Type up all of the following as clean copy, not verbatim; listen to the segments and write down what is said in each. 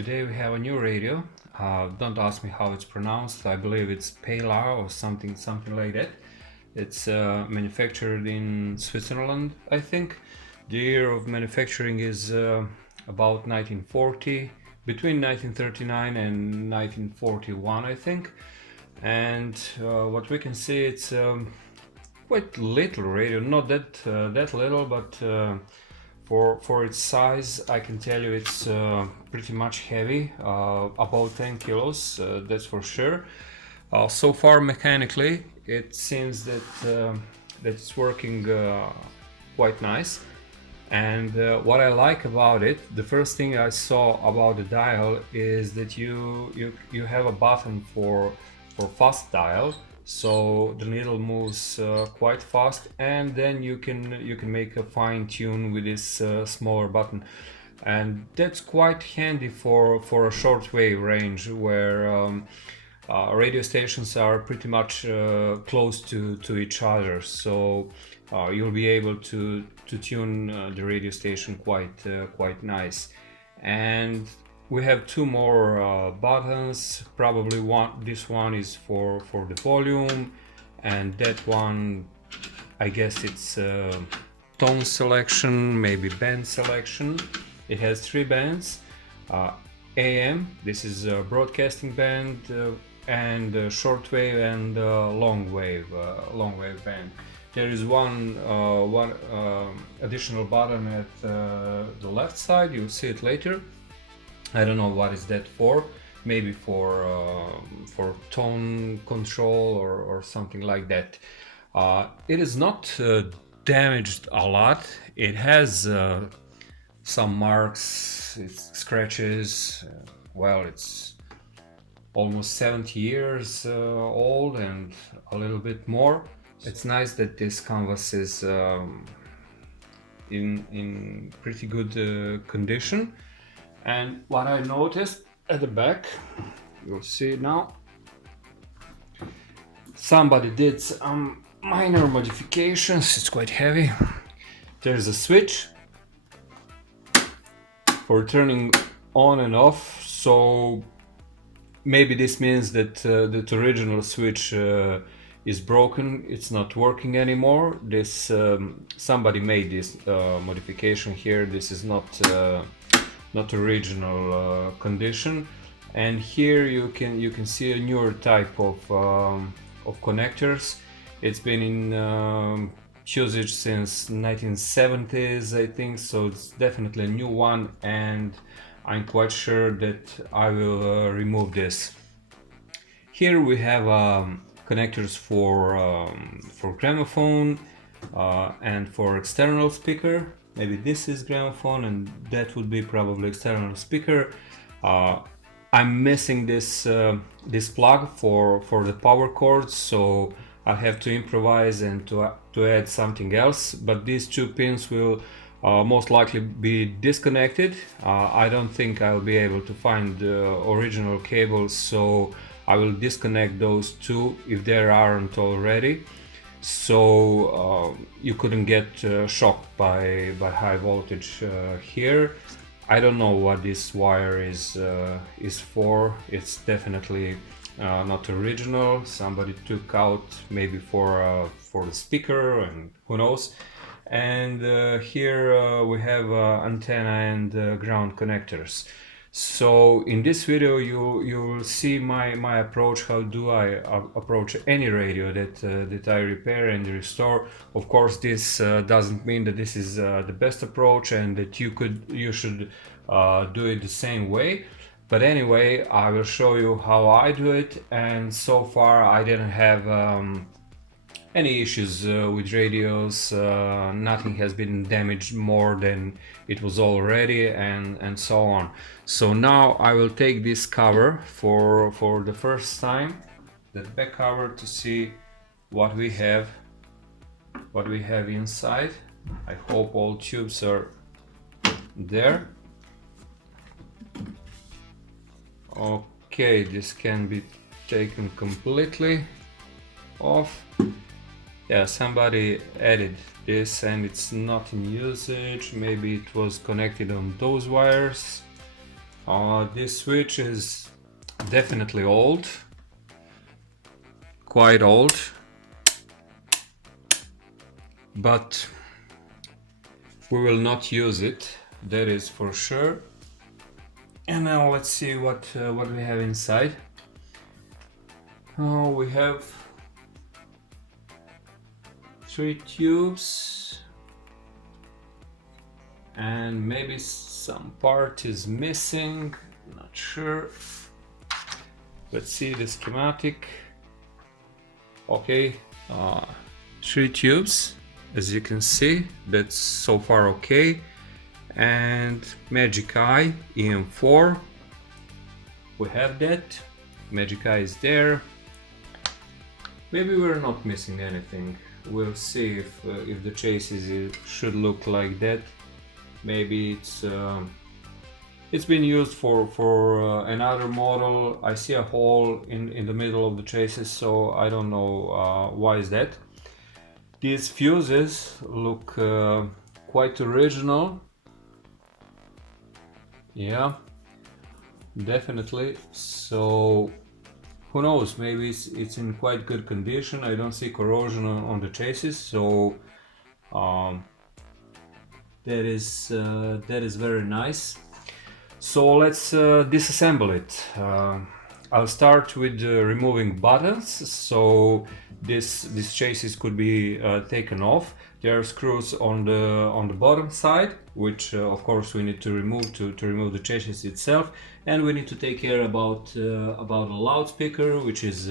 Today we have a new radio. Don't ask me how it's pronounced. I believe it's Paillard or something like that. It's manufactured in Switzerland, I think. The year of manufacturing is about 1940, between 1939 and 1941, I think. And what we can see, it's quite little radio, not that little, but for its size, I can tell you it's pretty much heavy, about 10 kilos, that's for sure. So far, mechanically, it seems that it's working quite nice. And what I like about it, the first thing I saw about the dial is that you have a button for fast dial, so the needle moves quite fast, and then you can make a fine tune with this smaller button, and that's quite handy for a shortwave range where radio stations are pretty much close to each other, so you'll be able to tune the radio station quite nice. And we have two more buttons. Probably this one is for the volume, and that one, I guess it's tone selection, maybe band selection. It has three bands. AM, this is a broadcasting band, and shortwave and long wave band. There is one additional button at the left side. You'll see it later. I don't know what is that for. Maybe for tone control or something like that. It is not damaged a lot. It has some marks, scratches. Well, it's almost 70 years old and a little bit more. It's nice that this canvas is in pretty good condition. And what I noticed at the back, you'll see it now, somebody did some minor modifications. It's quite heavy. There's a switch for turning on and off, so maybe this means that the original switch is broken, it's not working anymore. This somebody made this modification here. This is not original condition. And here you can see a newer type of connectors. It's been in usage since 1970s, I think, so it's definitely a new one, and I'm quite sure that I will remove this. Here we have connectors for gramophone and for external speaker. Maybe this is gramophone and that would be probably external speaker. I'm missing this plug for the power cords, so I'll have to improvise and to add something else, but these two pins will most likely be disconnected. I don't think I'll be able to find the original cables, so I will disconnect those two if there aren't already, so you couldn't get shocked by high voltage here. I don't know what this wire is for. It's definitely not original. Somebody took out maybe for the speaker, and who knows. And here we have antenna and ground connectors. So in this video you will see my approach. How do I approach any radio that I repair and restore. Of course, this doesn't mean that this is the best approach and that you should do it the same way. But anyway, I will show you how I do it, and so far I didn't have any issues with radios. Nothing has been damaged more than it was already, and so on. So now I will take this cover for the first time, the back cover, to see what we have inside. I hope all tubes are there. Okay, this can be taken completely off. Yeah, somebody added this and it's not in usage. Maybe it was connected on those wires. This switch is definitely old, quite old, but we will not use it, that is for sure. And now let's see what we have inside. We have 3 tubes, and maybe some part is missing, not sure. Let's see the schematic. Okay, 3 tubes, as you can see, that's so far okay. And Magic Eye EM4, we have that. Magic Eye is there. Maybe we're not missing anything. We'll see if the chassis should look like that. Maybe it's been used for another model. I see a hole in the middle of the chassis, so I don't know why is that. These fuses look quite original. Yeah, definitely. So who knows, maybe it's in quite good condition. I don't see corrosion on the chassis, so that is very nice. So let's disassemble it. I'll start with removing buttons. So this chassis could be taken off. There are screws on the bottom side, which of course we need to remove to remove the chassis itself, and we need to take care about a loudspeaker, which is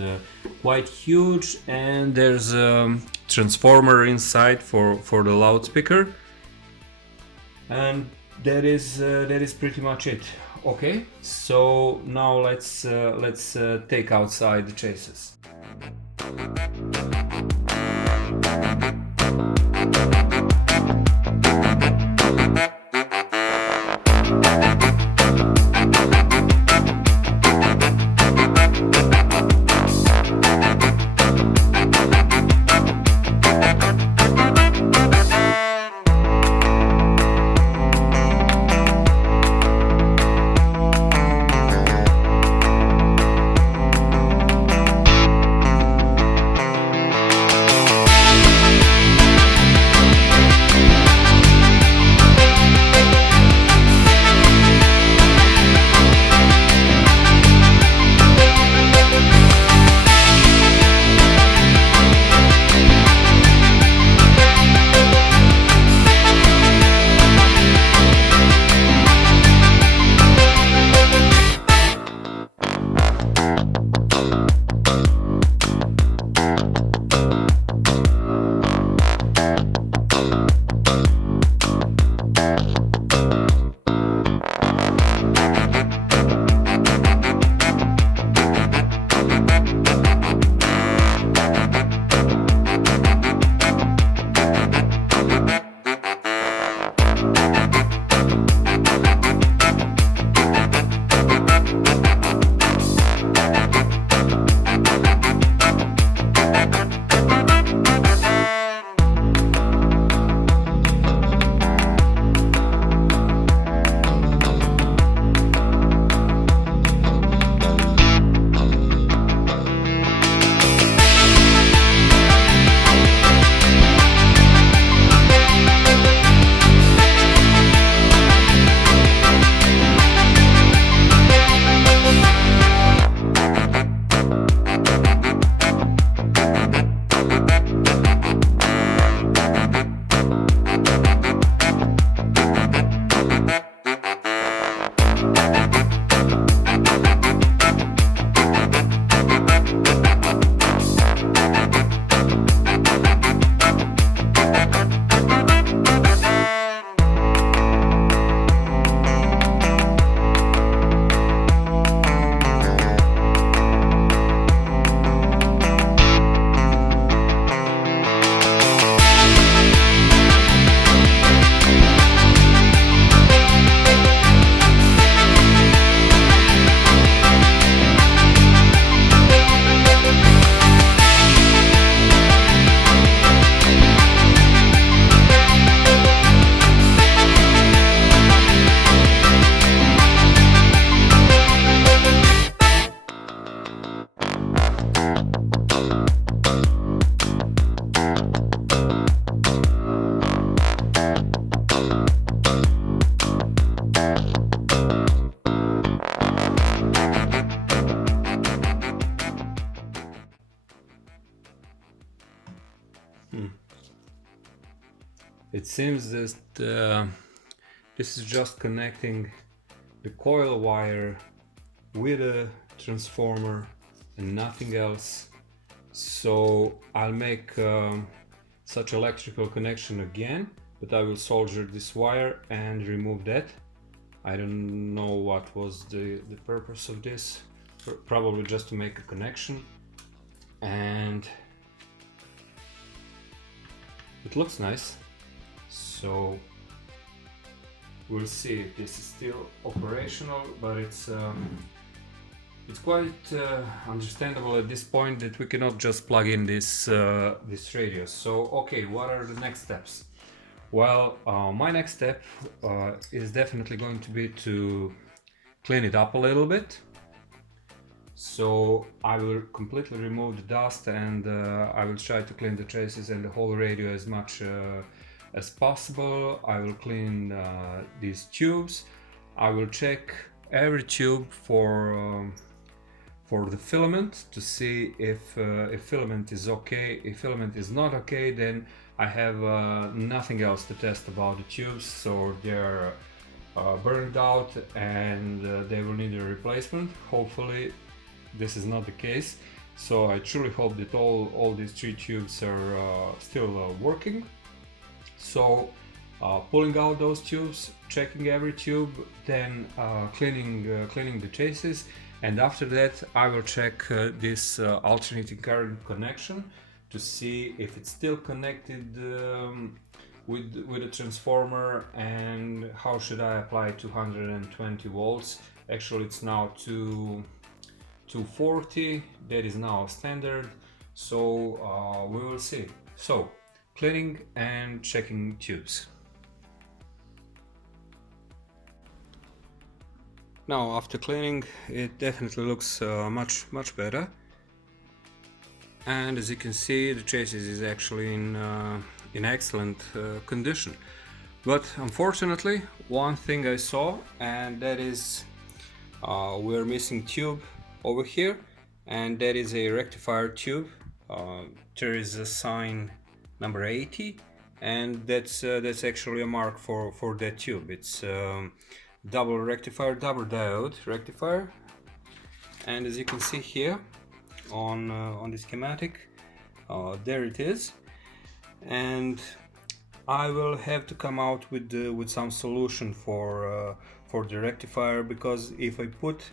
quite huge, and there's a transformer inside for the loudspeaker, and that is pretty much it. Okay, so now let's take outside the chassis. It seems that this is just connecting the coil wire with a transformer and nothing else. So I'll make such electrical connection again, but I will solder this wire and remove that. I don't know what was the purpose of this, probably just to make a connection, and it looks nice. So we'll see if this is still operational, but it's quite understandable at this point that we cannot just plug in this radio. So okay, what are the next steps? Well, my next step is definitely going to be to clean it up a little bit. So I will completely remove the dust, and I will try to clean the traces and the whole radio as much as possible. I will clean these tubes. I will check every tube for the filament to see if filament is okay. If filament is not okay, then I have nothing else to test about the tubes, so they're burned out and they will need a replacement. Hopefully this is not the case, so I truly hope that all these 3 tubes are still working. So pulling out those tubes, checking every tube, then cleaning the traces, and after that I will check this alternating current connection to see if it's still connected with a transformer, and how should I apply 220 volts. Actually it's now 240, that is now standard, so we will see. So cleaning and checking tubes. Now after cleaning, it definitely looks much better, and as you can see the chassis is actually in excellent condition. But unfortunately one thing I saw, and that is we're missing tube over here, and that is a rectifier tube. There is a sign number 80, and that's actually a mark for that tube. It's double rectifier, double diode rectifier, and as you can see here on the schematic, there it is. And I will have to come out with some solution for the rectifier, because if I put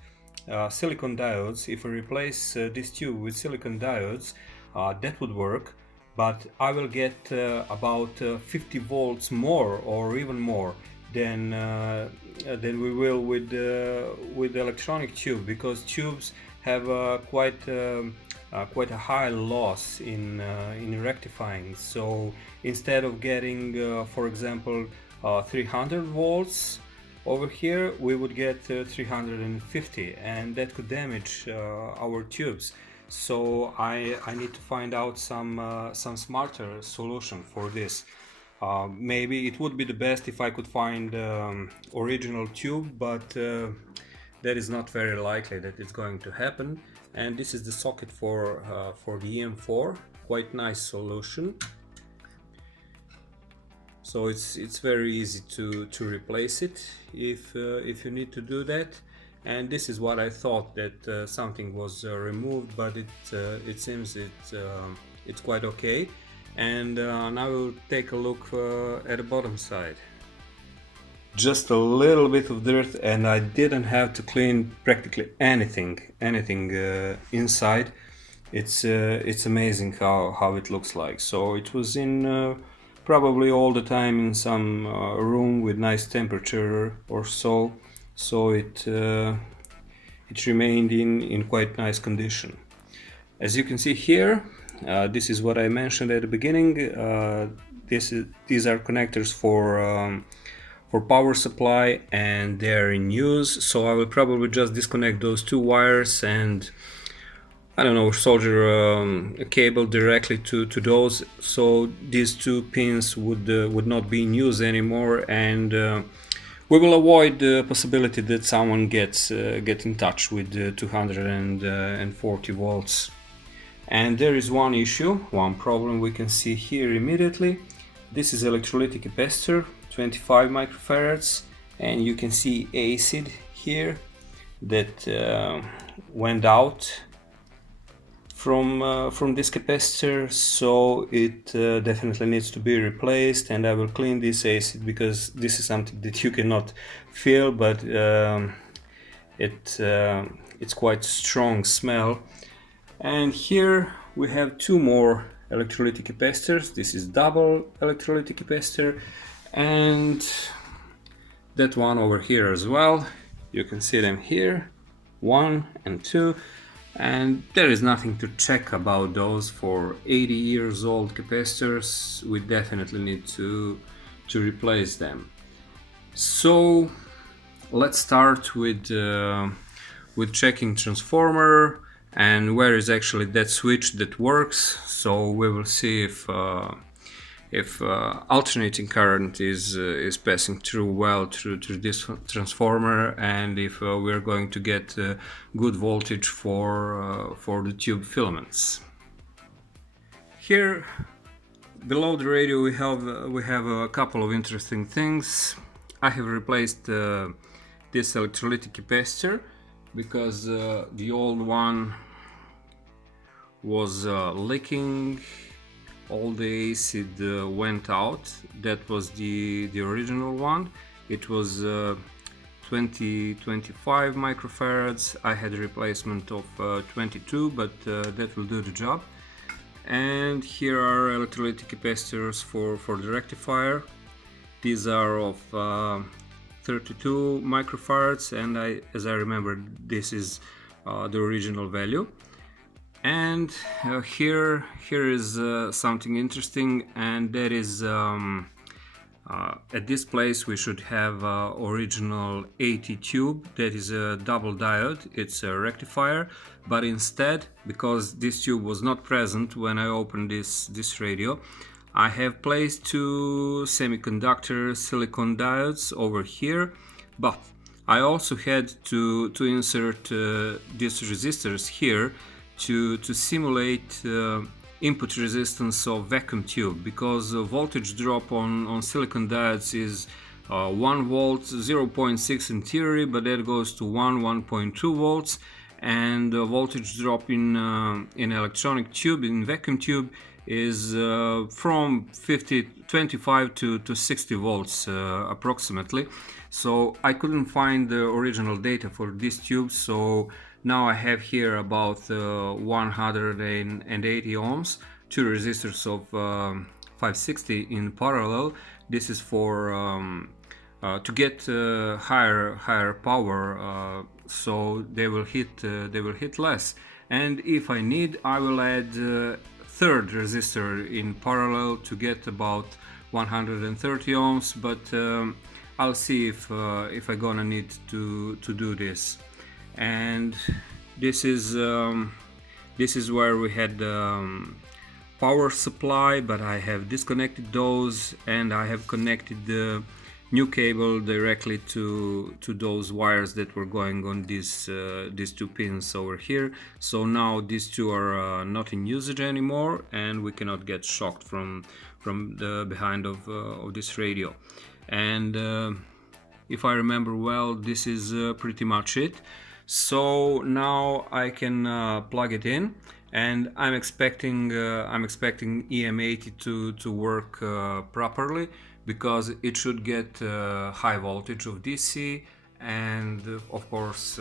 silicon diodes, if I replace this tube with silicon diodes, that would work, but I will get about 50 volts more, or even more than we will with the electronic tube, because tubes have quite a high loss in rectifying. So instead of getting for example 300 volts over here, we would get 350, and that could damage our tubes. So I need to find out some smarter solution for this. Maybe it would be the best if I could find original tube, but that is not very likely that it's going to happen. And this is the socket for the EM4, quite nice solution. So it's very easy to replace it if you need to do that. And this is what I thought, that something was removed, but it seems it's quite okay. And now we'll take a look at the bottom side. Just a little bit of dirt, and I didn't have to clean practically anything inside. It's amazing how it looks like. So it was in probably all the time in some room with nice temperature or so. So it remained in quite nice condition. As you can see here, this is what I mentioned at the beginning. These are connectors for power supply, and they're in use. So I will probably just disconnect those 2 wires and, I don't know, solder a cable directly to those. So these 2 pins would not be in use anymore, and we will avoid the possibility that someone get in touch with 240 volts. And there is one issue, one problem we can see here immediately. This is electrolytic capacitor, 25 microfarads, and you can see acid here that went out from this capacitor, so it definitely needs to be replaced. And I will clean this acid because this is something that you cannot feel, but it's quite strong smell. And here we have two more electrolytic capacitors. This is double electrolytic capacitor, and that one over here as well. You can see them here, 1 and 2, and there is nothing to check about those. For 80 years old capacitors, we definitely need to replace them. So let's start with checking transformer and where is actually that switch that works. So we will see if alternating current is passing through well through this transformer, and if we're going to get good voltage for the tube filaments. Here below the radio we have a couple of interesting things. I have replaced this electrolytic capacitor because the old one was leaking. All the acid went out. That was the original one. It was 25 microfarads. I had a replacement of 22, but that will do the job. And here are electrolytic capacitors for the rectifier. These are of 32 microfarads, and as I remember, this is the original value. And here is something interesting, and that is at this place we should have original 80 tube. That is a double diode, it's a rectifier, but instead, because this tube was not present when I opened this radio, I have placed two semiconductor silicon diodes over here, but I also had to insert these resistors here to simulate input resistance of vacuum tube, because voltage drop on silicon diodes is 1 volt, 0.6 in theory, but that goes to 1.2 volts, and voltage drop in electronic tube, in vacuum tube, is from 25 to 60 volts approximately. So I couldn't find the original data for this tube, so now I have here about 180 ohms, two resistors of 560 in parallel. This is for to get higher power, so they will hit less. And if I need, I will add third resistor in parallel to get about 130 ohms. But I'll see if I'm gonna need to do this. And this is where we had power supply, but I have disconnected those, and I have connected the new cable directly to those wires that were going on these two pins over here. So now these two are not in usage anymore, and we cannot get shocked from the behind of this radio. And if I remember well, this is pretty much it. So now I can plug it in, and I'm expecting EM80 to work properly, because it should get high voltage of DC, and of course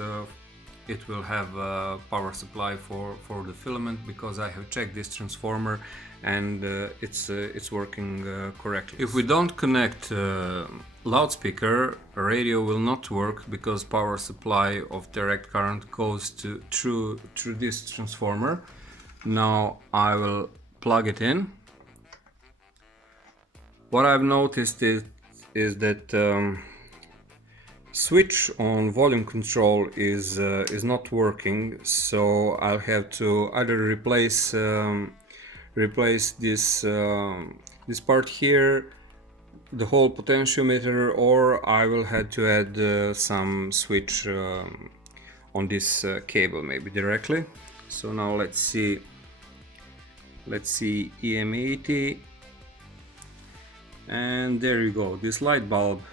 it will have a power supply for the filament, because I have checked this transformer and it's working correctly. If we don't connect loudspeaker, radio will not work, because power supply of direct current goes through this transformer. Now I will plug it in. What I've noticed is that switch on volume control is not working, so I'll have to either replace this part here, the whole potentiometer, or I will have to add some switch on this cable, maybe directly. So now let's see Let's see, EM80, and there you go. This light bulb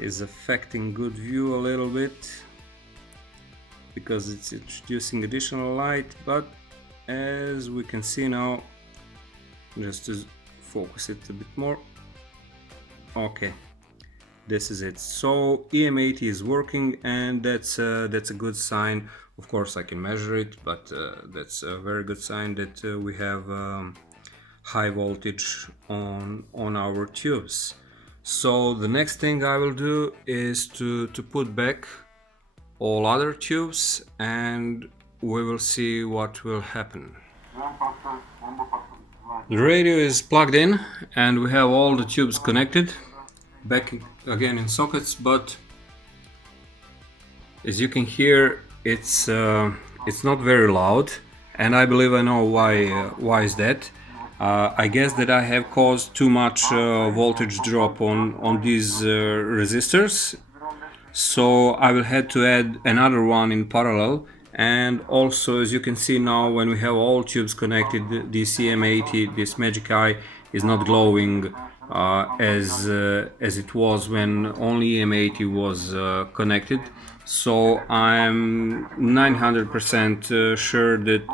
is affecting good view a little bit because it's introducing additional light, but as we can see now, just to focus it a bit more, okay, this is it. So EM80 is working, and that's a good sign. Of course I can measure it, but that's a very good sign that we have high voltage on our tubes. So the next thing I will do is to put back all other tubes, and we will see what will happen. The radio is plugged in and we have all the tubes connected back again in sockets, but as you can hear, it's not very loud, and I believe I know why is that. I guess that I have caused too much voltage drop on these resistors, so I will have to add another one in parallel. And also, as you can see now, when we have all tubes connected, this EM80, this magic eye, is not glowing as it was when only EM80 was connected. So I'm 900% sure that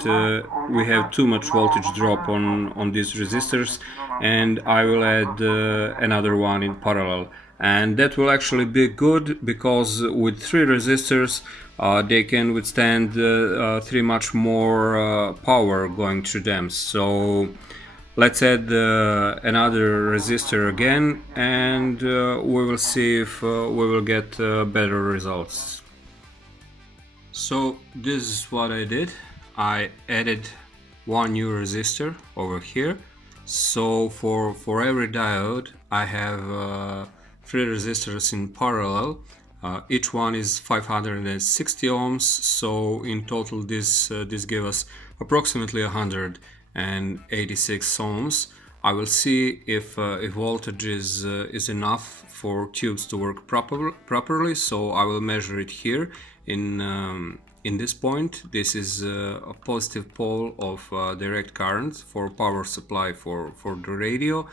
we have too much voltage drop on these resistors, and I will add another one in parallel. And that will actually be good, because with 3 resistors they can withstand 3 much more power going through them. So let's add another resistor again, and we will see if we will get better results. So this is what I did. I added one new resistor over here. So for every diode I have 3 resistors in parallel. Each one is 560 ohms, so in total this gave us approximately 186 ohms. I will see if voltage is enough for tubes to work properly. So I will measure it here in this point. This is a positive pole of direct current for power supply for the radio.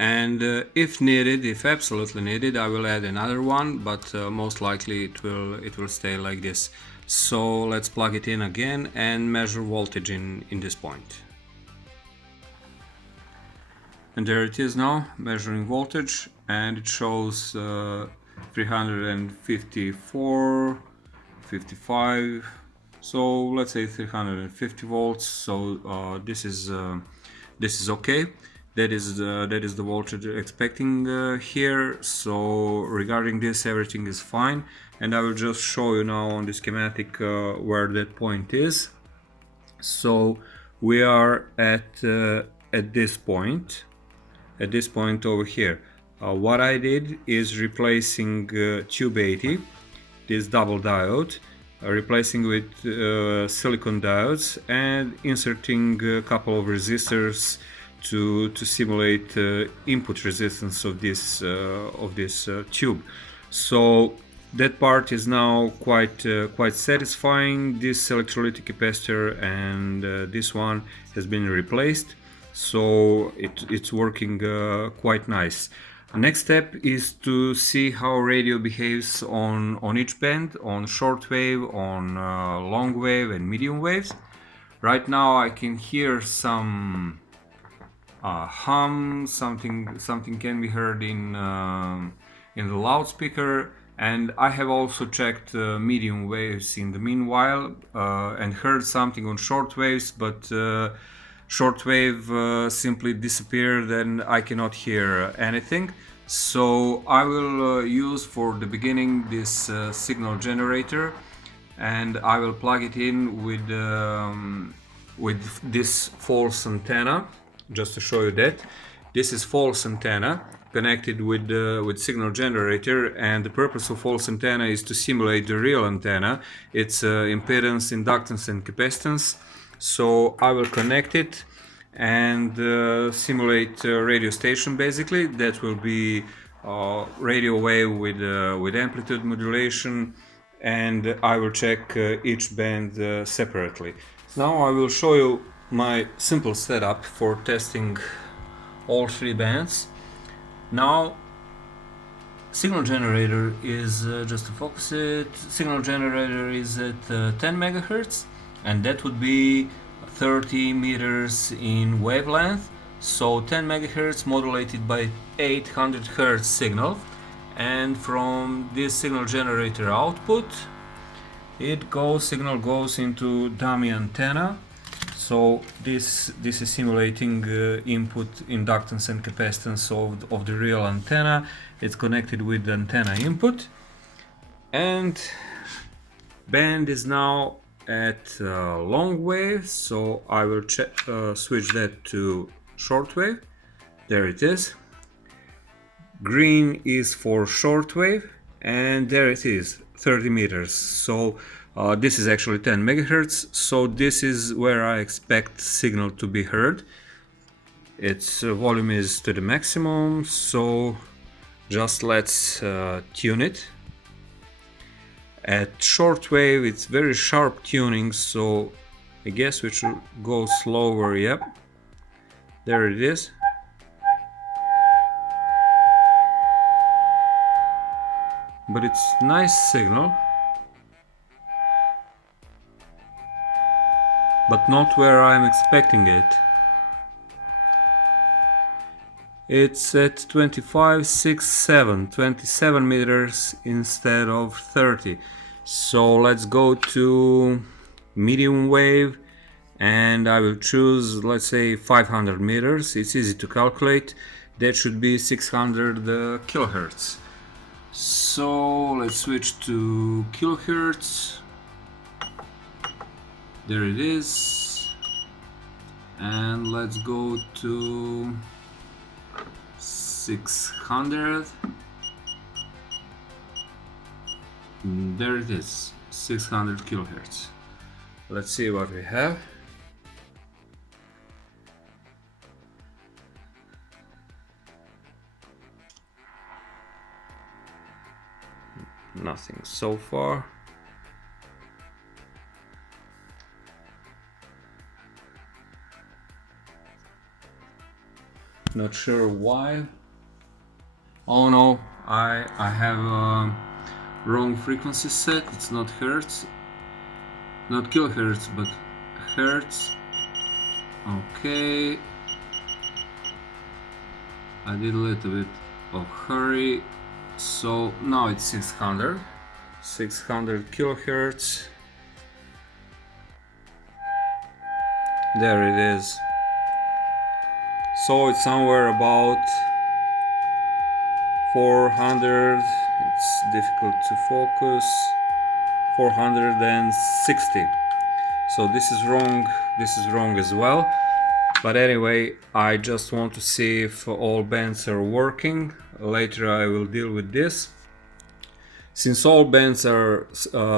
And if needed, if absolutely needed, I will add another one, but most likely it will stay like this. So let's plug it in again and measure voltage in this point. And there it is now, measuring voltage, and it shows 354, 55, so let's say 350 volts. So this is okay. That is the voltage expecting here. So regarding this, everything is fine, and I will just show you now on the schematic where that point is. So we are at this point over here. What I did is replacing tube 80, this double diode, replacing with silicon diodes, and inserting a couple of resistors to simulate input resistance of this tube. So that part is now quite satisfying. This electrolytic capacitor and this one has been replaced, so it's working quite nice. Next step is to see how radio behaves on each band, on short wave, on long wave and medium waves. Right now I can hear some hum, something can be heard in the loudspeaker, and I have also checked medium waves in the meanwhile and heard something on short waves, but short wave simply disappeared and I cannot hear anything. So I will use for the beginning this signal generator, and I will plug it in with this false antenna, just to show you that. This is false antenna connected with signal generator, and the purpose of false antenna is to simulate the real antenna, its impedance, inductance and capacitance. So I will connect it and simulate radio station. Basically that will be radio wave with amplitude modulation, and I will check each band separately. Now I will show you my simple setup for testing all three bands. Now signal generator is just to focus it, signal generator is at 10 megahertz, and that would be 30 meters in wavelength, so 10 megahertz modulated by 800 hertz signal. And from this signal generator output signal goes into dummy antenna. So this is simulating input inductance and capacitance of the real antenna. It's connected with the antenna input, and band is now at long wave, so I will switch that to short wave. There it is. Green is for short wave, and there it is, 30 meters. So this is actually 10 megahertz, so this is where I expect signal to be heard. Its volume is to the maximum, so just let's tune it. At shortwave it's very sharp tuning, so I guess we should go slower. Yep, there it is. But it's nice signal, but not where I'm expecting it. It's at 27 meters instead of 30. So let's go to medium wave, and I will choose, let's say, 500 meters. It's easy to calculate. That should be 600 kilohertz. So let's switch to kilohertz. There it is. And let's go to 600. There it is, 600 kilohertz. Let's see what we have. Nothing so far. Not sure why. Oh no, I have wrong frequency set. It's not hertz, not kilohertz, but hertz. Okay, I did a little bit of hurry. So now it's 600 kilohertz. There it is. So it's somewhere about 400. It's difficult to focus. 460. So this is wrong. This is wrong as well. But anyway, I just want to see if all bands are working. Later I will deal with this. Since all bands are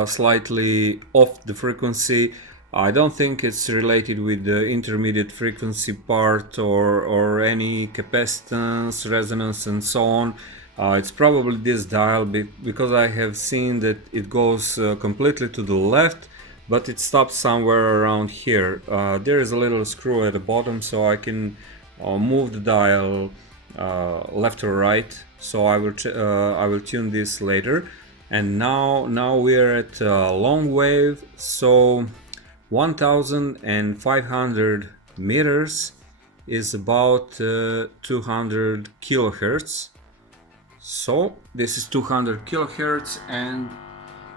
slightly off the frequency, I don't think it's related with the intermediate frequency part or any capacitance, resonance and so on. It's probably this dial, because I have seen that it goes completely to the left, but it stops somewhere around here. There is a little screw at the bottom, so I can move the dial left or right. So I will tune this later. And now we are at long wave, so 1500 meters is about 200 kilohertz. So this is 200 kilohertz, and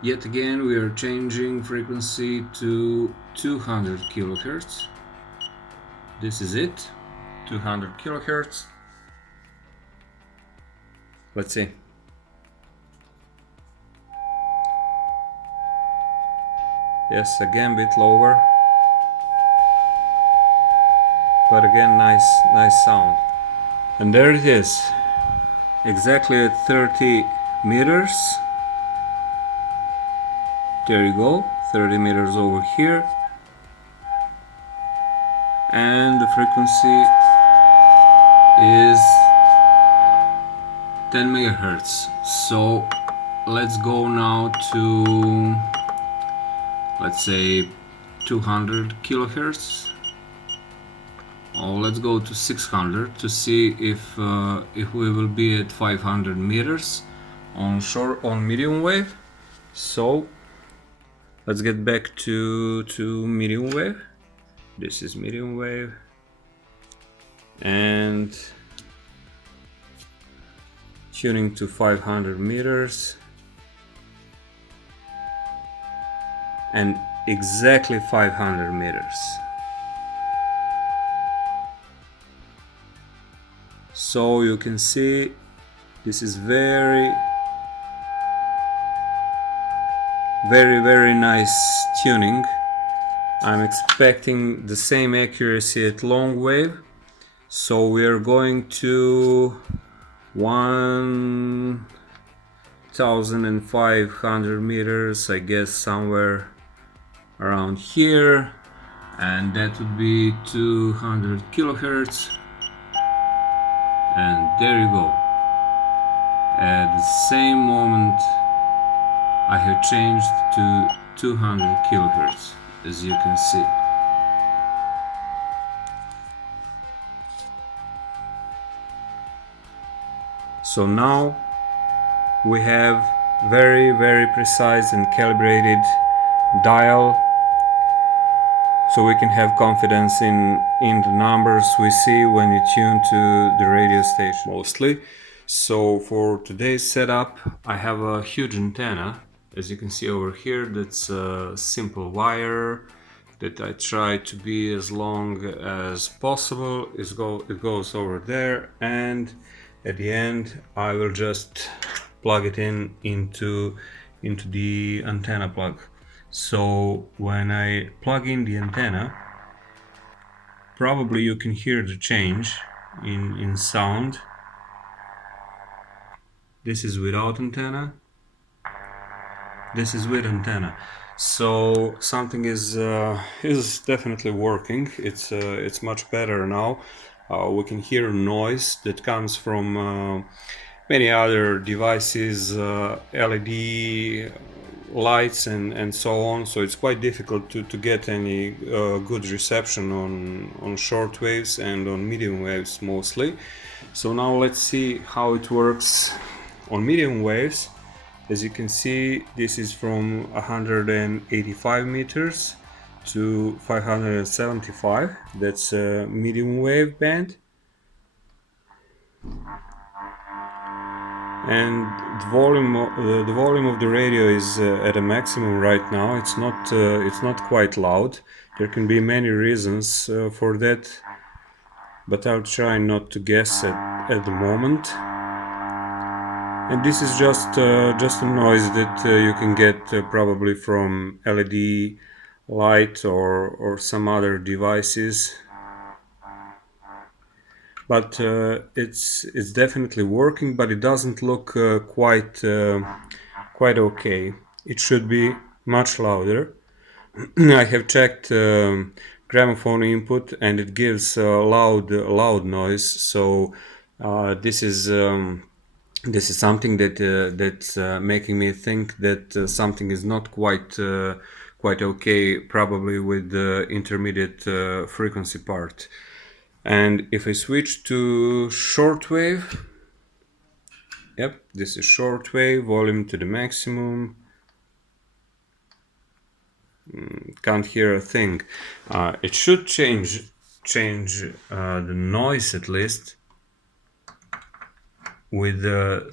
yet again we are changing frequency to 200 kilohertz. This is it, 200 kilohertz. Let's see. Yes, again a bit lower, but again nice sound. And there it is, exactly at 30 meters. There you go, 30 meters over here, and the frequency is 10 megahertz. So let's go now to, let's say, 200 kilohertz. Let's go to 600 to see if we will be at 500 meters on medium wave. So let's get back to medium wave. This is medium wave, and tuning to 500 meters, and exactly 500 meters. So you can see this is very nice tuning. I'm expecting the same accuracy at long wave, so we are going to 1500 meters, I guess somewhere around here, and that would be 200 kilohertz. And there you go. At the same moment I have changed to 200 kilohertz, as you can see. So now we have very precise and calibrated dial, so we can have confidence in the numbers we see when you tune to the radio station mostly. So for today's setup I have a huge antenna, as you can see over here. That's a simple wire that I try to be as long as possible. It goes over there, and at the end I will just plug it into the antenna plug. So when I plug in the antenna, probably you can hear the change in sound. This is without antenna, this is with antenna. So something is definitely working. It's much better now. We can hear noise that comes from many other devices, LED lights and so on. So it's quite difficult to get any good reception on short waves and on medium waves mostly. So now let's see how it works on medium waves. As you can see, this is from 185 meters to 575. That's a medium wave band. And the volume of the radio is at a maximum right now. It's not quite loud. There can be many reasons for that, but I'll try not to guess at the moment. And this is just a noise that you can get probably from LED light or some other devices. But it's definitely working, but it doesn't look quite okay. It should be much louder. I have checked gramophone input, and it gives loud noise. So this is something that's making me think that something is not quite okay, probably with the intermediate frequency part. And if I switch to shortwave, yep, this is shortwave, volume to the maximum. Can't hear a thing. It should change the noise at least with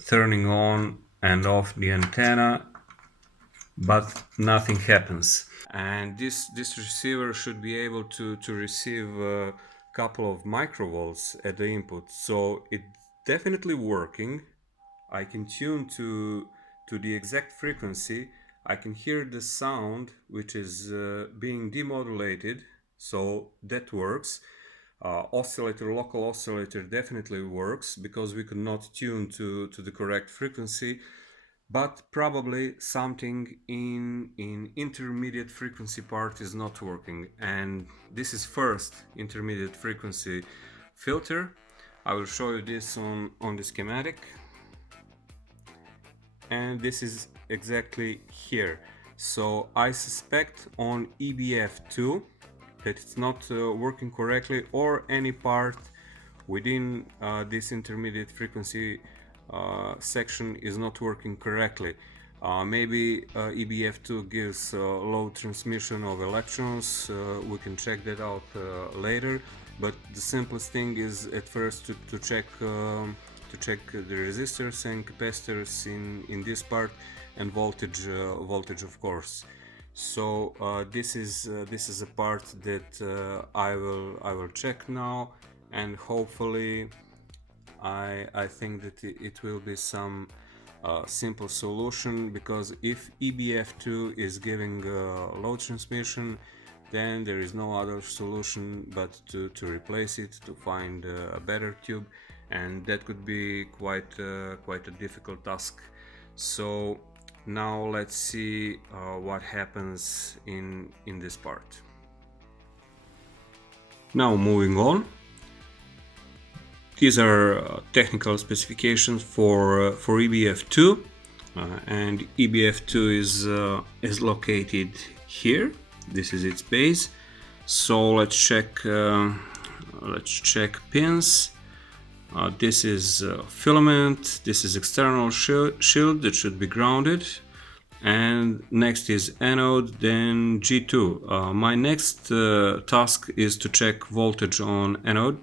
turning on and off the antenna, but nothing happens. And this receiver should be able to receive a couple of microvolts at the input, so it's definitely working. I can tune to the exact frequency. I can hear the sound which is being demodulated, so that works. Local oscillator definitely works, because we could not tune to the correct frequency, but probably something in intermediate frequency part is not working. And this is first intermediate frequency filter. I will show you this on the schematic. And this is exactly here. So I suspect on EBF2 it's not working correctly, or any part within this intermediate frequency section is not working correctly. Maybe EBF2 gives low transmission of electrons. We can check that out later, but the simplest thing is at first to check the resistors and capacitors in this part, and voltage of course. So this is a part that I will check now, and hopefully I think that it will be some simple solution, because if EBF2 is giving low transmission, then there is no other solution but to replace it, to find a better tube, and that could be quite a difficult task. So now let's see what happens in this part. Now moving on. These are technical specifications for EBF2, and EBF2 is located here. This is its base. So let's check pins. This is filament. This is external shield that should be grounded, and next is anode, then G2. My next task is to check voltage on anode,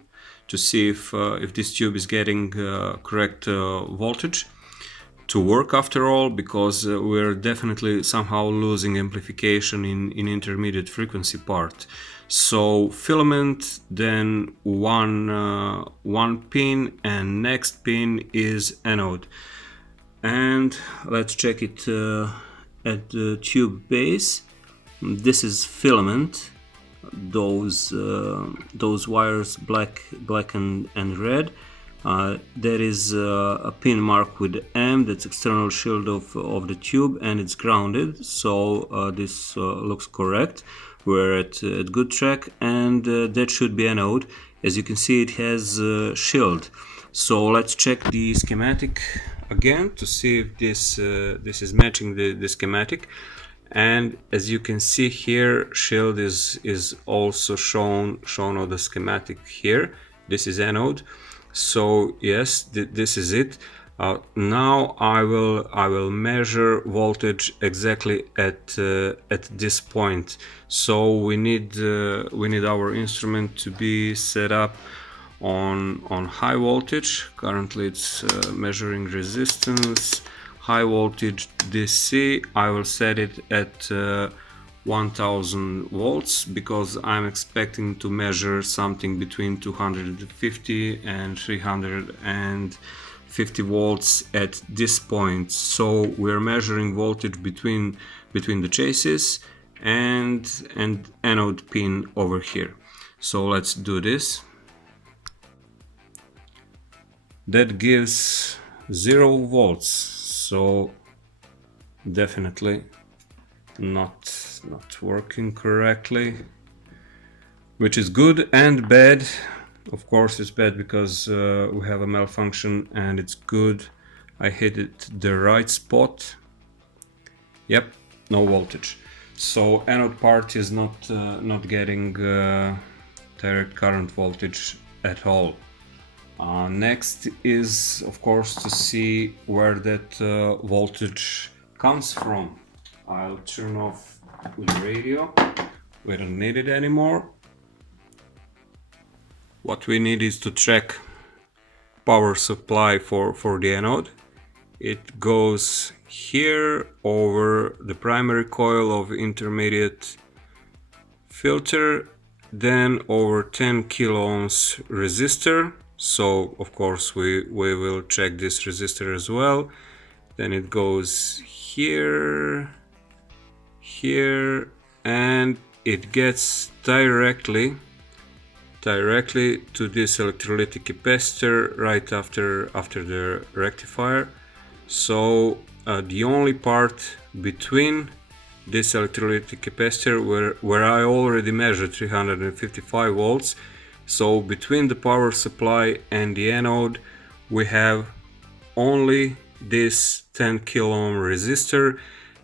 to see if this tube is getting correct voltage to work after all, because we're definitely somehow losing amplification in intermediate frequency part. So filament, then one pin, and next pin is anode. And let's check it at the tube base. This is filament. Those wires black and red. There is a pin marked with M, that's external shield of the tube, and it's grounded, so this looks correct. We're at good track, and that should be anode. As you can see, it has shield. So let's check the schematic again to see if this is matching the schematic. And as you can see here, shield is also shown on the schematic here. This is anode. So yes, this is it. Now I will measure voltage exactly at this point. So we need our instrument to be set up on high voltage. Currently it's measuring resistance. High voltage DC, I will set it at 1000 volts, because I'm expecting to measure something between 250 and 350 volts at this point. So we're measuring voltage between the chassis and anode pin over here. So let's do this. That gives 0 volts. So definitely not working correctly, which is good and bad. Of course it's bad because we have a malfunction, and it's good I hit it the right spot. Yep, no voltage. So anode part is not getting direct current voltage at all. Next is, of course, to see where that voltage comes from. I'll turn off the radio. We don't need it anymore. What we need is to check power supply for the anode. It goes here over the primary coil of intermediate filter, then over 10 kilo ohms resistor. So of course we will check this resistor as well. Then it goes here, and it gets directly to this electrolytic capacitor right after the rectifier. So the only part between this electrolytic capacitor where I already measured 355 volts. So between the power supply and the anode we have only this 10 kilo ohm resistor,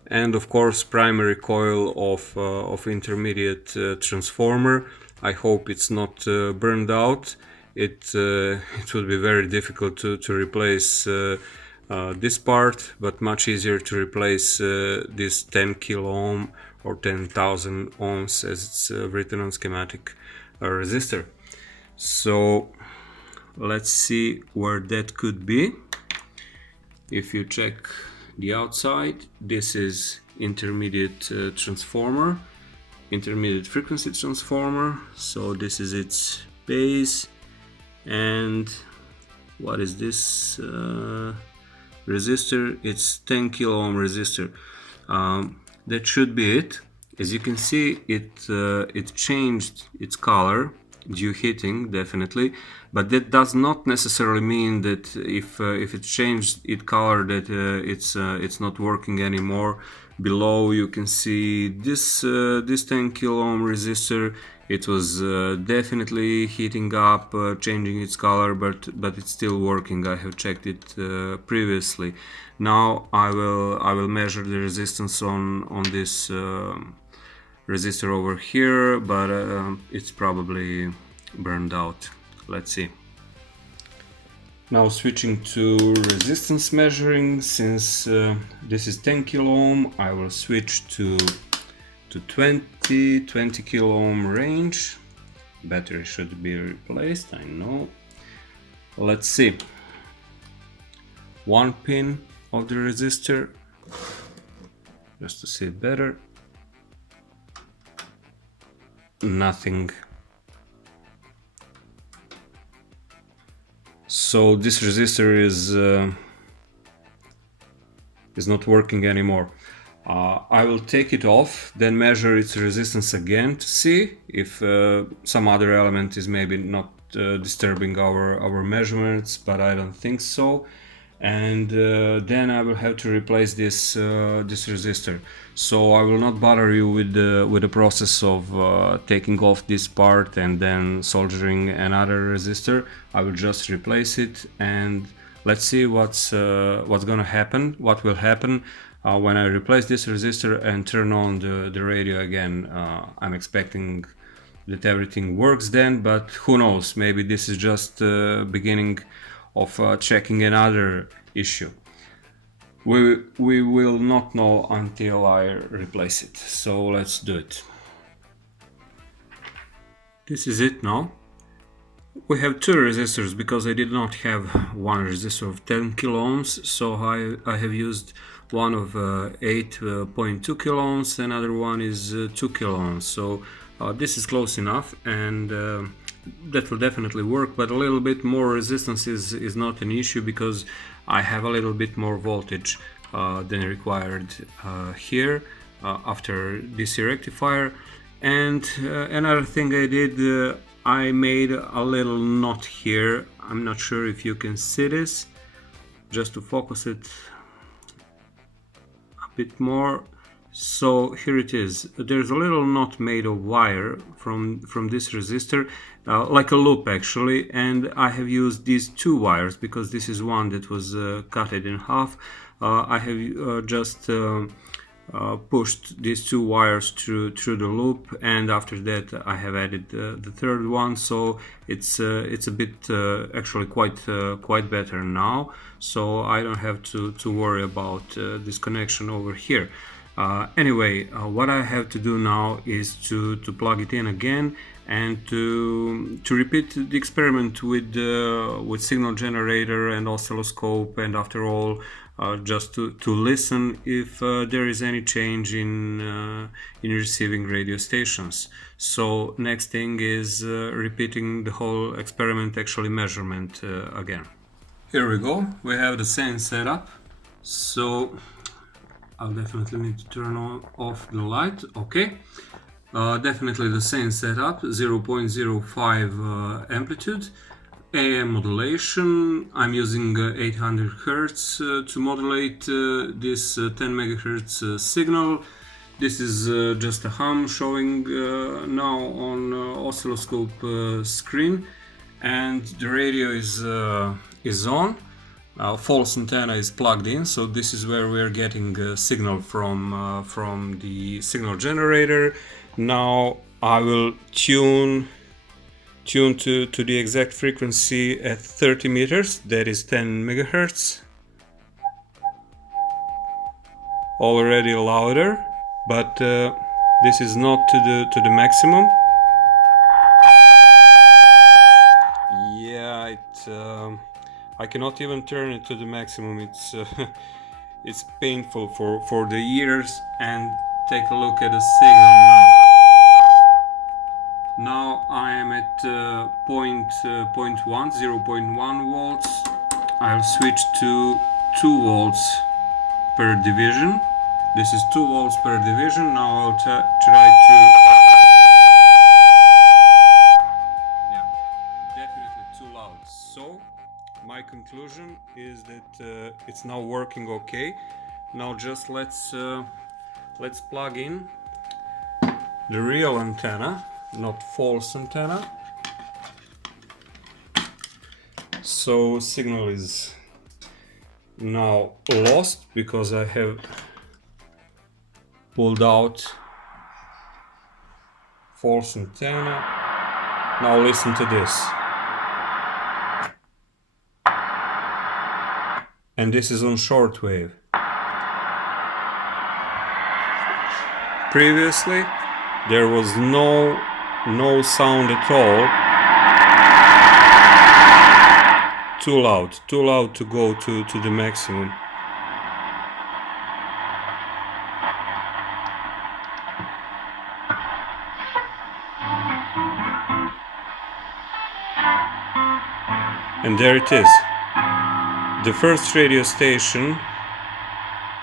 and of course primary coil of intermediate transformer. I hope it's not burned out. It would be very difficult to replace this part, but much easier to replace this 10 kilo ohm or 10,000 ohms as it's written on schematic resistor. So let's see where that could be. If you check the outside, this is intermediate transformer, intermediate frequency transformer. So this is its base, and what is this resistor? It's 10 kilo ohm resistor. That should be it. As you can see, it changed its color due heating, definitely, but that does not necessarily mean that if it changed its color that it's not working anymore. Below you can see this 10 kilo ohm resistor. It was definitely heating up, changing its color, but it's still working. I have checked it previously. Now I will measure the resistance on this resistor over here, but it's probably burned out. Let's see. Now switching to resistance measuring. Since this is 10 kilo ohm, I will switch to 20 kilo ohm range. Battery should be replaced, I know. Let's see. One pin of the resistor, just to see it better. Nothing. So this resistor is not working anymore. I will take it off, then measure its resistance again to see if some other element is maybe not disturbing our measurements, but I don't think so. And then I will have to replace this resistor. So I will not bother you with the process of taking off this part and then soldering another resistor. I will just replace it, and let's see what's gonna happen. What will happen when I replace this resistor and turn on the radio again. I'm expecting that everything works then, but who knows? Maybe this is just beginning of checking another issue. We will not know until I replace it. So let's do it. This is it now. We have two resistors because I did not have one resistor of 10 kilo ohms, so I have used one of 8.2 kilo ohms, another one is 2 kilo ohms. So this is close enough, and that will definitely work, but a little bit more resistance is not an issue because I have a little bit more voltage than required here after DC rectifier. And another thing I did, I made a little knot here. I'm not sure if you can see this, just to focus it a bit more. So here it is. There's a little knot made of wire from this resistor, like a loop actually, and I have used these two wires because this is one that was cut in half. I have just pushed these two wires through the loop, and after that I have added the third one, so it's a bit actually quite better now, so I don't have to worry about this connection over here. Anyway, what I have to do now is to plug it in again and to repeat the experiment with signal generator and oscilloscope, and after all just to listen if there is any change in receiving radio stations. So next thing is repeating the whole experiment, actually measurement again. Here we go, we have the same setup, so I'll definitely need to turn off the light. Okay, definitely the same setup, 0.05 amplitude, AM modulation. I'm using 800 Hz to modulate this 10 MHz signal. This is just a hum showing now on oscilloscope screen, and the radio is on. Now false antenna is plugged in, so this is where we are getting a signal from the signal generator. Now I will tune to the exact frequency at 30 meters, that is 10 megahertz. Already louder, but this is not to the maximum. Yeah, I cannot even turn it to the maximum. It's it's painful for the ears. And take a look at the signal now. Now I am at 0.1 volts. I'll switch to 2 volts per division. This is 2 volts per division. Now I'll try to... Yeah, definitely too loud. So my conclusion is that it's now working okay. Now just let's plug in the real antenna, not false antenna. So signal is now lost because I have pulled out false antenna. Now listen to this. And this is on shortwave. Previously there was no sound at all. Too loud to go to the maximum. And there it is. The first radio station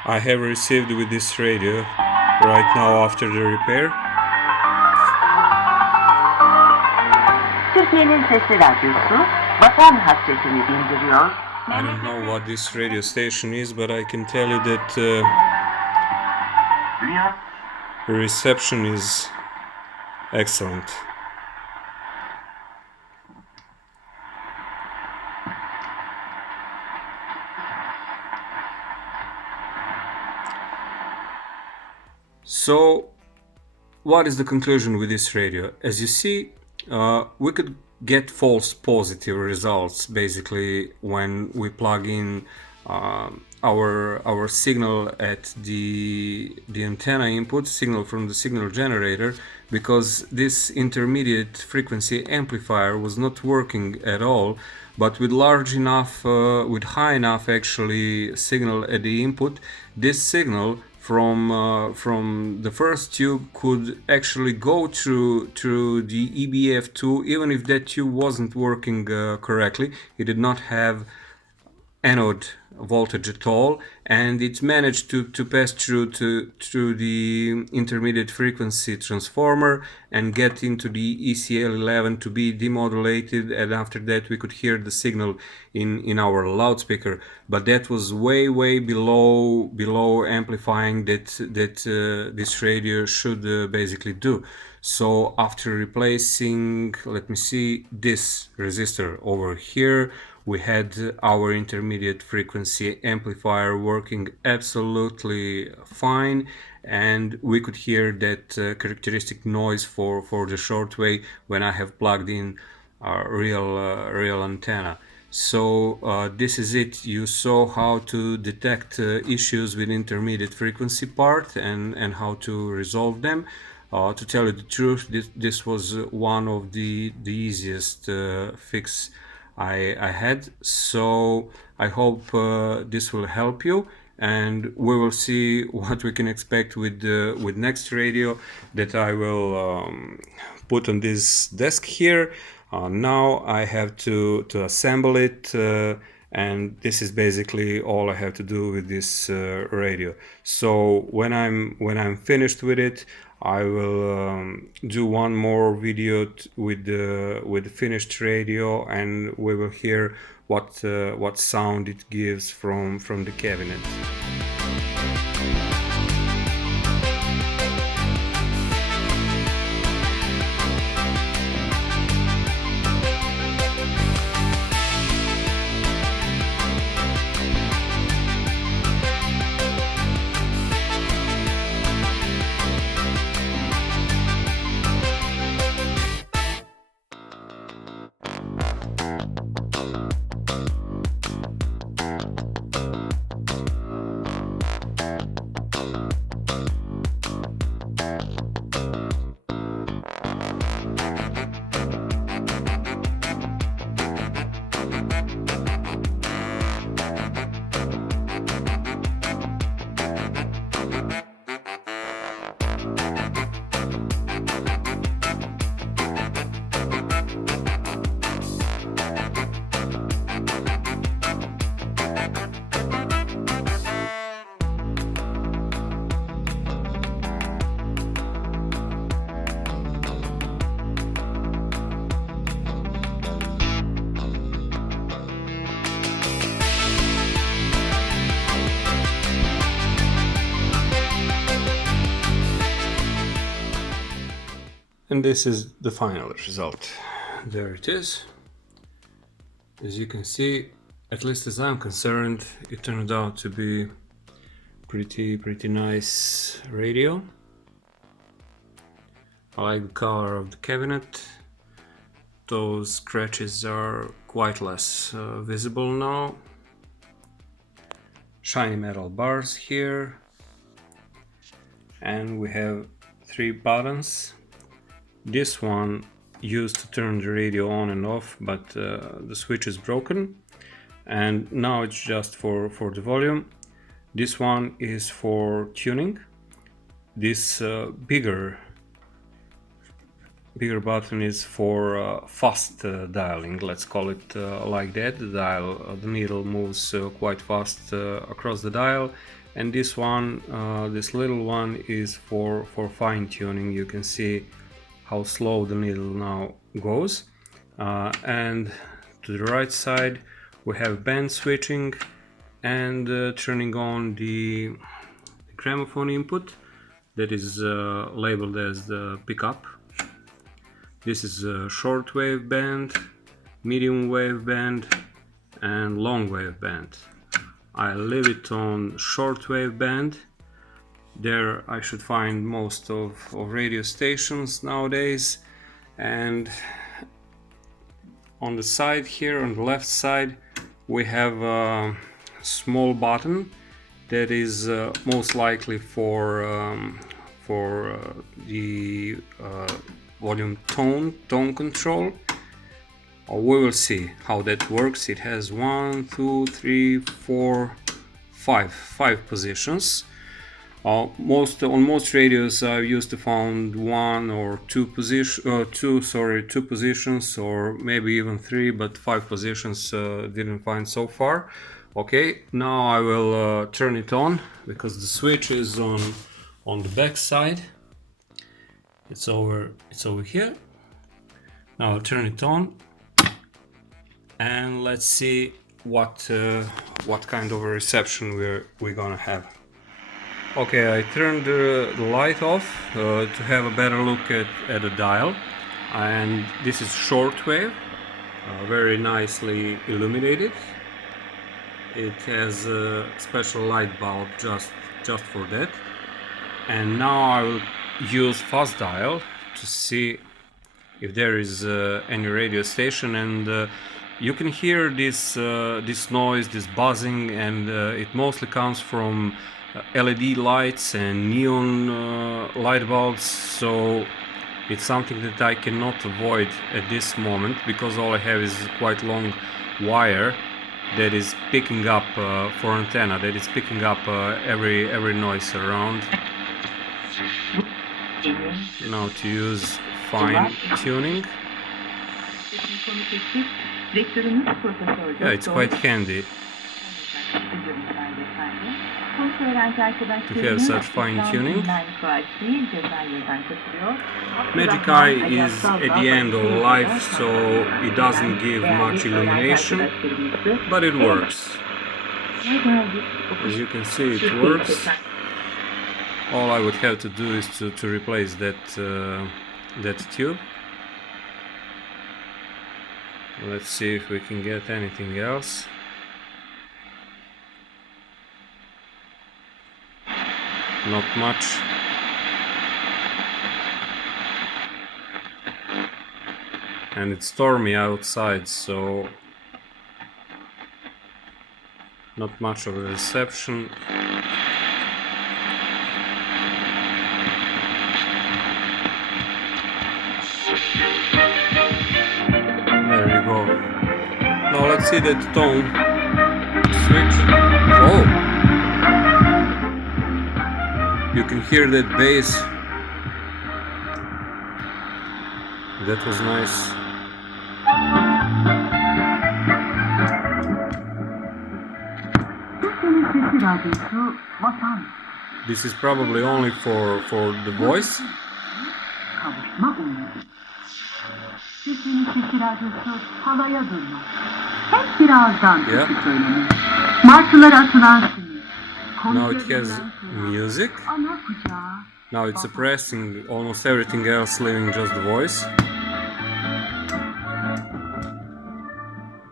I have received with this radio right now after the repair. Türkiye'nin Sesli Radyosu vatan hasretini bildiriyor. I don't know what this radio station is, but I can tell you that the reception is excellent. So, what is the conclusion with this radio? As you see, we could get false positive results basically when we plug in our signal at the antenna input, signal from the signal generator, because this intermediate frequency amplifier was not working at all. But with large enough, with high enough actually signal at the input, this signal from the first tube could actually go through the EBF2, even if that tube wasn't working correctly. It did not have anode voltage at all, and it managed to pass through the intermediate frequency transformer and get into the ECL11 to be demodulated, and after that we could hear the signal in our loudspeaker. But that was way below amplifying that this radio should basically do. So after replacing, let me see, this resistor over here, we had our intermediate frequency amplifier working absolutely fine, and we could hear that characteristic noise for the shortwave when I have plugged in real antenna. So this is it. You saw how to detect issues with intermediate frequency part and how to resolve them. To tell you the truth, this was one of the easiest fix I had. So I hope this will help you, and we will see what we can expect with next radio that I will put on this desk here. Now I have to assemble it, and this is basically all I have to do with this radio. So when I'm finished with it, I will do one more video with the finished radio, and we will hear what sound it gives from the cabinet. And this is the final result. There it is. As you can see, at least as I'm concerned, it turned out to be pretty nice radio. I like the color of the cabinet. Those scratches are quite less visible now. Shiny metal bars here. And we have 3 buttons. This one used to turn the radio on and off, but the switch is broken. And now it's just for the volume. This one is for tuning. This bigger button is for fast dialing, let's call it like that. The needle moves quite fast across the dial. And this one, this little one, is for fine tuning. You can see how slow the needle now goes. And to the right side we have band switching and turning on the gramophone input that is labeled as the pickup. This is a short wave band, medium wave band and long wave band. I leave it on short wave band. There I should find most of radio stations nowadays. And on the side here, on the left side, we have a small button that is most likely for the volume tone control. We will see how that works. It has 1, 2, 3, 4, 5 positions. On most radios I used to find 1 or 2 positions, or maybe even 3, but 5 positions didn't find so far. Okay, now I will turn it on because the switch is on the back side. It's over here. Now I'll turn it on and let's see what kind of a reception we're gonna have. Okay, I turned the light off to have a better look at the dial, and this is shortwave, very nicely illuminated. It has a special light bulb just for that. And now I will use fast dial to see if there is any radio station, and you can hear this noise, this buzzing, and it mostly comes from LED lights and neon light bulbs. So it's something that I cannot avoid at this moment, because all I have is quite long wire that is picking up for antenna, that is picking up every noise around. Now to use fine tuning. Yeah, it's quite handy to have such fine tuning. Magic Eye is at the end of life, so it doesn't give much illumination, but it works. As you can see, it works. All I would have to do is to replace that tube. Let's see if we can get anything else. Not much. And it's stormy outside, so not much of a reception. There you go. Now let's see that tone switch. Oh! You can hear that bass. That was nice. This is probably only for the voice. Yeah. Now it has music. Now it's suppressing almost everything else, leaving just the voice.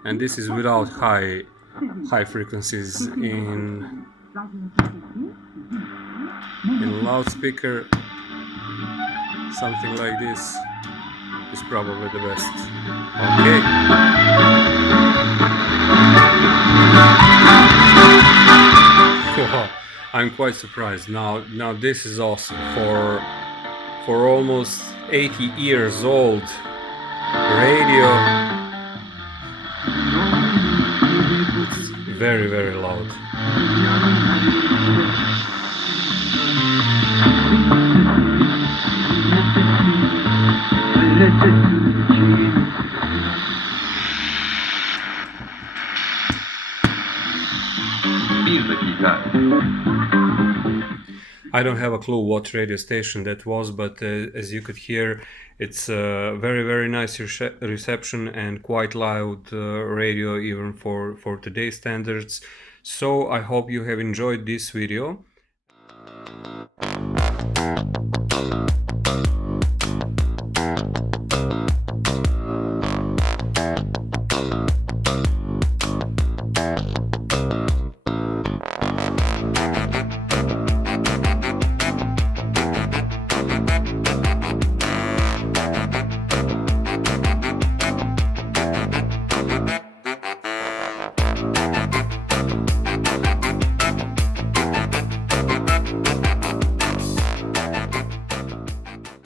And this is without high frequencies in loudspeaker. Something like this is probably the best. Okay. I'm quite surprised. Now this is awesome for almost 80 years old radio. It's very, very loud. I don't have a clue what radio station that was, but as you could hear, it's a very, very nice reception and quite loud radio even for today's standards. So I hope you have enjoyed this video.